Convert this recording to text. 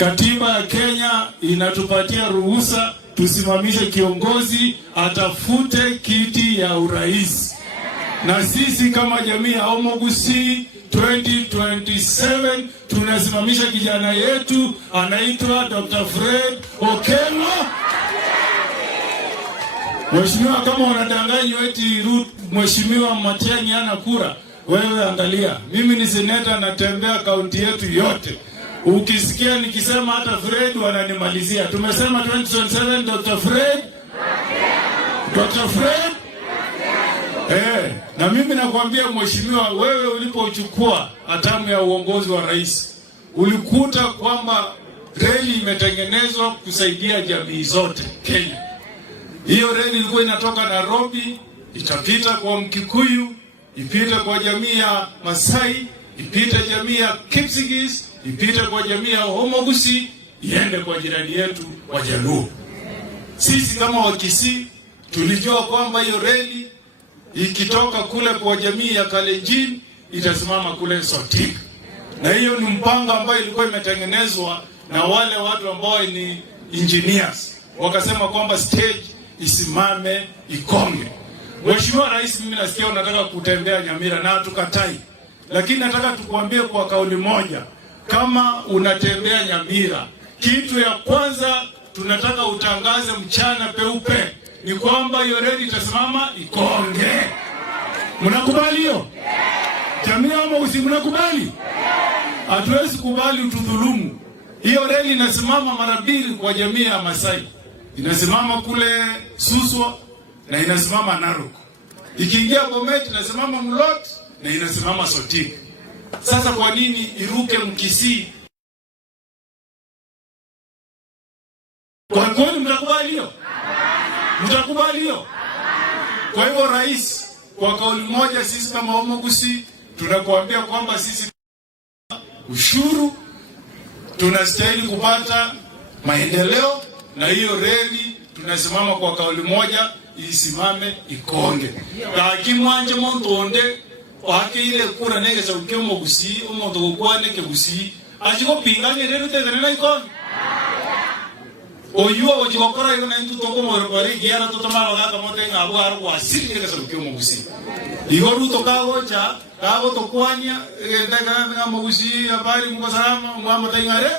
Katiba ya Kenya inatupatia ruhusa tusimamishe kiongozi atafute kiti ya urais. Na sisi kama jamii ya Homo Gusii 2027 tunasimamisha kijana yetu anaitwa Dr. Fred Okello. Mheshimiwa, kama unadanganywa eti Mheshimiwa Matiang'i ana kura, wewe angalia. Mimi ni seneta, natembea kaunti yetu yote. Ukisikia nikisema hata Fred wananimalizia. Tumesema 2027 Dr. Fred. Dr. Fred. Na mimi nakwambia Mheshimiwa, wewe ulipochukua hatamu ya uongozi wa rais, ulikuta kwamba reli imetengenezwa kusaidia jamii zote Kenya. Hiyo reli ilikuwa inatoka Nairobi, itapita kwa Mkikuyu, ipite kwa jamii ya Masai, ipite jamii ya Kipsigis, ipite kwa jamii ya Homo Gusii, iende kwa jirani yetu Wajaluo. Sisi kama Wakisii tulijua kwamba hiyo reli ikitoka kule kwa jamii ya Kalenjin itasimama kule Sotik. Na hiyo ni mpango ambao ilikuwa imetengenezwa na wale watu ambao ni engineers. Wakasema kwamba stage isimame ikonge. Mheshimiwa Rais, mimi nasikia unataka kutembea Nyamira na tukatai. Lakini nataka tukuambie kwa kauli moja, kama unatembea Nyamira, kitu ya kwanza tunataka utangaze mchana peupe ni kwamba hiyo reli itasimama ikonge. Mnakubali hiyo? Jamii ama usi mnakubali? Hatuwezi kubali utudhulumu. Hiyo reli inasimama mara mbili kwa jamii ya Masai. Inasimama kule Suswa na inasimama Narok. Ikiingia Bomet inasimama Mulot na inasimama Sotik. Sasa kwa nini iruke Mkisii? Kwa kweli mtakubali hiyo? Mtakubali hiyo? Kwa hivyo rais, kwa kauli moja, sisi kama Homo Gusii tunakuambia kwamba sisi ushuru tunastahili kupata maendeleo, na hiyo reli tunasimama kwa kauli moja, isimame ikonge. Kakimwanje montonde wake ile kura nege za Homo Gusii umuntu gukwane ke Gusii ajiko pinganye reli tezenena ikonge. Oyuwa wajikokora yuna intu toko mwari giara tutamara gaka mote ngabu haru wasiri nege za Homo Gusii. Igoru tokago cha kago tokwanya ndega nga Homo Gusii habari mko salama mwama taingare.